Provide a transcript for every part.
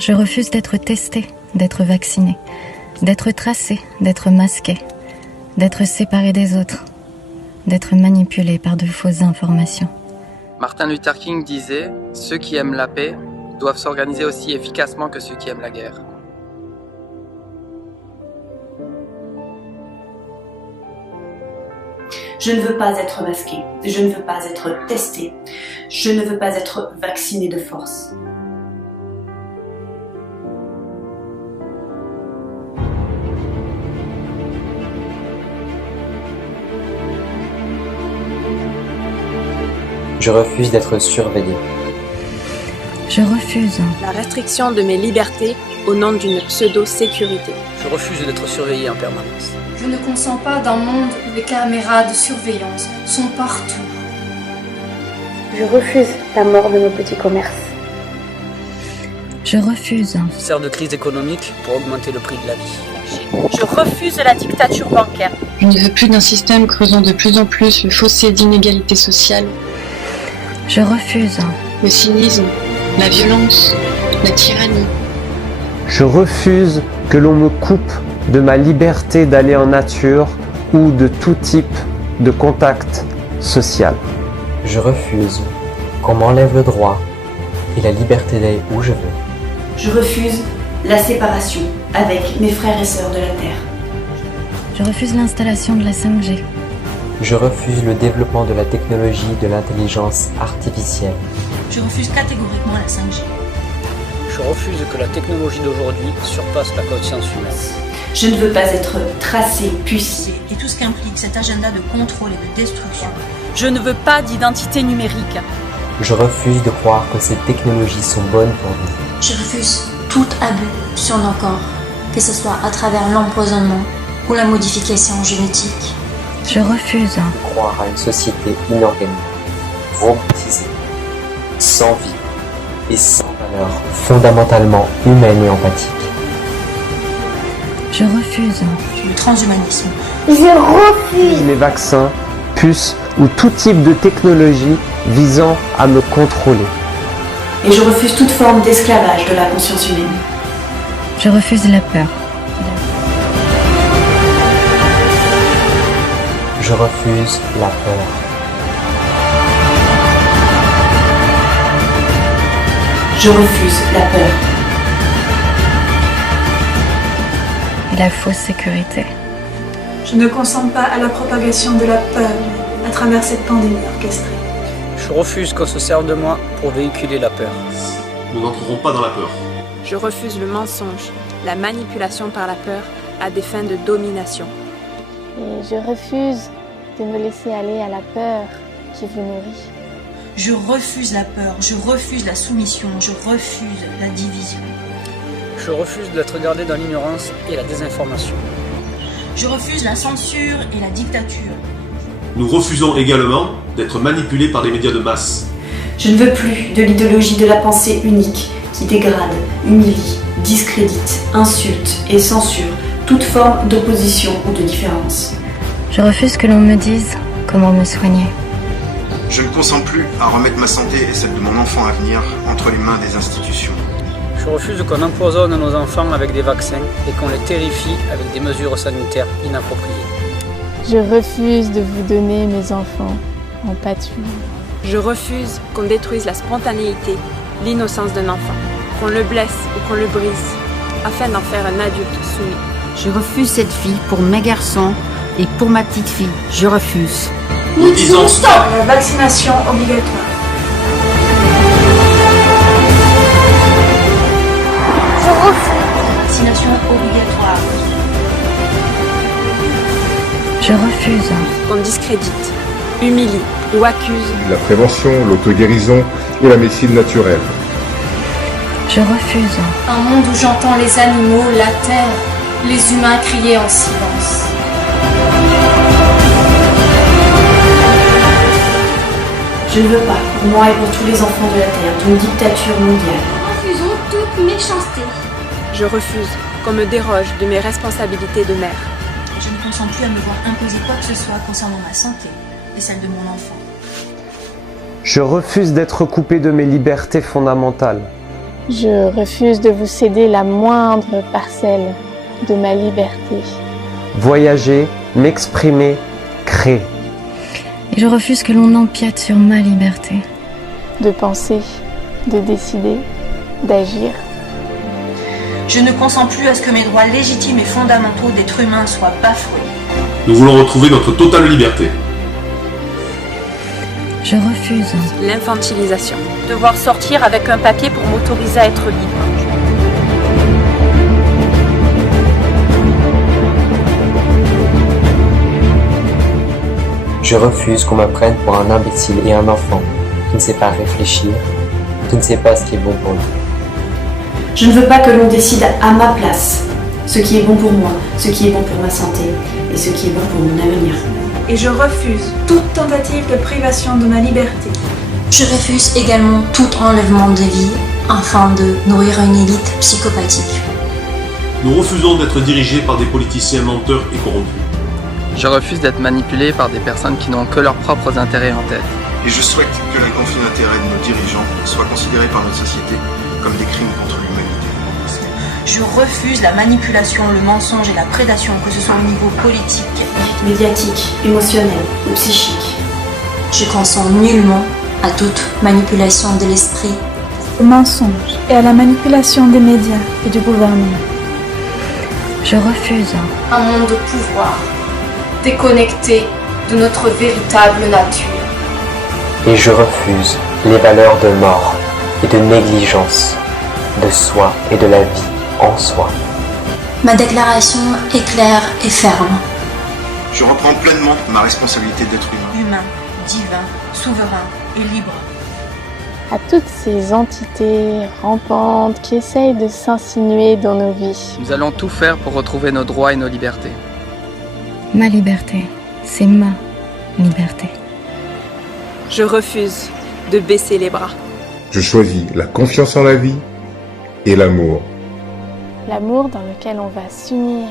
Je refuse d'être testé, d'être vacciné, d'être tracé, d'être masqué, d'être séparé des autres, d'être manipulé par de fausses informations. Martin Luther King disait « Ceux qui aiment la paix doivent s'organiser aussi efficacement que ceux qui aiment la guerre ». Je ne veux pas être masqué, je ne veux pas être testé, je ne veux pas être vacciné de force. Je refuse d'être surveillé. Je refuse la restriction de mes libertés au nom d'une pseudo-sécurité. Je refuse d'être surveillé en permanence. Je ne consens pas d'un monde où les caméras de surveillance sont partout. Je refuse la mort de nos petits commerces. Je refuse Se sert de crise économique pour augmenter le prix de la vie. Je refuse la dictature bancaire. Je ne veux plus d'un système creusant de plus en plus le fossé d'inégalité sociale. Je refuse le cynisme, la violence, la tyrannie. Je refuse que l'on me coupe de ma liberté d'aller en nature ou de tout type de contact social. Je refuse qu'on m'enlève le droit et la liberté d'aller où je veux. Je refuse la séparation avec mes frères et sœurs de la Terre. Je refuse l'installation de la 5G. Je refuse le développement de la technologie de l'intelligence artificielle. Je refuse catégoriquement la 5G. Je refuse que la technologie d'aujourd'hui surpasse la conscience humaine. Je ne veux pas être tracé, pucé. Et tout ce qu'implique cet agenda de contrôle et de destruction. Je ne veux pas d'identité numérique. Je refuse de croire que ces technologies sont bonnes pour nous. Je refuse tout abus sur nos corps, que ce soit à travers l'empoisonnement ou la modification génétique. Je refuse de croire à une société inorganique, robotisée, sans vie et sans valeur, fondamentalement humaine et empathique. Je refuse le transhumanisme. Je refuse les vaccins, puces ou tout type de technologie visant à me contrôler. Et je refuse toute forme d'esclavage de la conscience humaine. Je refuse la peur. Je refuse la peur. Je refuse la peur. Et la fausse sécurité. Je ne consens pas à la propagation de la peur à travers cette pandémie orchestrée. Je refuse qu'on se serve de moi pour véhiculer la peur. Nous n'entrerons pas dans la peur. Je refuse le mensonge, la manipulation par la peur à des fins de domination. Et je refuse de me laisser aller à la peur qui vous nourrit. Je refuse la peur, je refuse la soumission, je refuse la division. Je refuse d'être gardé dans l'ignorance et la désinformation. Je refuse la censure et la dictature. Nous refusons également d'être manipulés par les médias de masse. Je ne veux plus de l'idéologie de la pensée unique qui dégrade, humilie, discrédite, insulte et censure toute forme d'opposition ou de différence. Je refuse que l'on me dise comment me soigner. Je ne consens plus à remettre ma santé et celle de mon enfant à venir entre les mains des institutions. Je refuse qu'on empoisonne nos enfants avec des vaccins et qu'on les terrifie avec des mesures sanitaires inappropriées. Je refuse de vous donner mes enfants en pâture. Je refuse qu'on détruise la spontanéité, l'innocence d'un enfant, qu'on le blesse ou qu'on le brise, afin d'en faire un adulte soumis. Je refuse cette fille pour mes garçons et pour ma petite fille. Je refuse. Nous disons stop à la vaccination obligatoire. Je refuse. Vaccination obligatoire. Je refuse. Qu'on discrédite, humilie ou accuse la prévention, l'auto-guérison et la médecine naturelle. Je refuse. Un monde où j'entends les animaux, la terre, les humains crier en silence. Je ne veux pas, pour moi et pour tous les enfants de la Terre, d'une dictature mondiale. Nous refusons toute méchanceté. Je refuse qu'on me déroge de mes responsabilités de mère. Je ne consens plus à me voir imposer quoi que ce soit concernant ma santé et celle de mon enfant. Je refuse d'être coupé de mes libertés fondamentales. Je refuse de vous céder la moindre parcelle de ma liberté. Voyager, m'exprimer, créer. Et je refuse que l'on empiète sur ma liberté. De penser, de décider, d'agir. Je ne consens plus à ce que mes droits légitimes et fondamentaux d'être humain soient bafoués. Nous voulons retrouver notre totale liberté. Je refuse l'infantilisation. Devoir sortir avec un papier pour m'autoriser à être libre. Je refuse qu'on me prenne pour un imbécile et un enfant qui ne sait pas réfléchir, qui ne sait pas ce qui est bon pour lui. Je ne veux pas que l'on décide à ma place ce qui est bon pour moi, ce qui est bon pour ma santé et ce qui est bon pour mon avenir. Et je refuse toute tentative de privation de ma liberté. Je refuse également tout enlèvement de vie afin de nourrir une élite psychopathique. Nous refusons d'être dirigés par des politiciens menteurs et corrompus. Je refuse d'être manipulé par des personnes qui n'ont que leurs propres intérêts en tête. Et je souhaite que les conflits d'intérêts de nos dirigeants soient considérés par notre société comme des crimes contre l'humanité. Je refuse la manipulation, le mensonge et la prédation, que ce soit au niveau politique, médiatique, émotionnel ou psychique. Je consens nullement à toute manipulation de l'esprit, au mensonge et à la manipulation des médias et du gouvernement. Je refuse un monde de pouvoir, déconnecté de notre véritable nature. Et je refuse les valeurs de mort et de négligence, de soi et de la vie en soi. Ma déclaration est claire et ferme. Je reprends pleinement ma responsabilité d'être humain. Humain, divin, souverain et libre. À toutes ces entités rampantes qui essayent de s'insinuer dans nos vies. Nous allons tout faire pour retrouver nos droits et nos libertés. Ma liberté, c'est ma liberté. Je refuse de baisser les bras. Je choisis la confiance en la vie et l'amour. L'amour dans lequel on va s'unir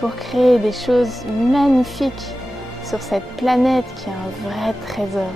pour créer des choses magnifiques sur cette planète qui est un vrai trésor.